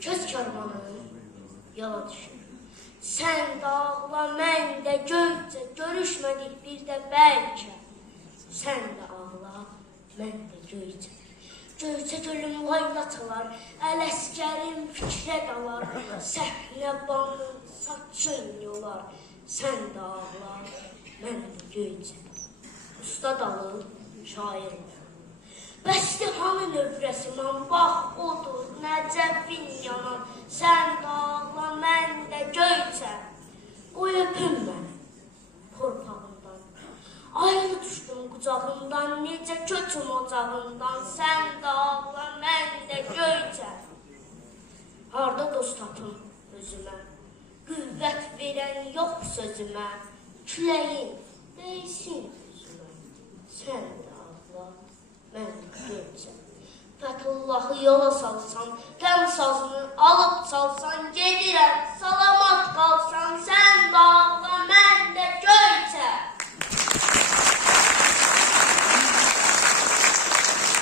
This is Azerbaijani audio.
Köz karvanı yola düşür. Sən də ağla, mən də göycə, görüşmədik bir də bəlkə. Sən də ağla, mən də göycə. Göycə gölüm layla çalar, Ələsgərim fikrə qalar, səhnə banın saçın yolar. Sən də ağla, mən də göycə. Usta dalı, şair Bəstihanın övrəsi mən, bax odur, nəcəbin yanan. Sən də ağla, mən də göycə. Qoy öpün məni, torpağından. Ayrı düşdüm qucağından, necə köçüm ocağından. Sən də ağla, mən də göycə. Harda dost tapım özümə, qüvvət verən yox sözümə. Küləyin deysin üzümə, sən də ağla, mən göycə. Fətullahı yola salsan, qəm sazını alıb çalsan,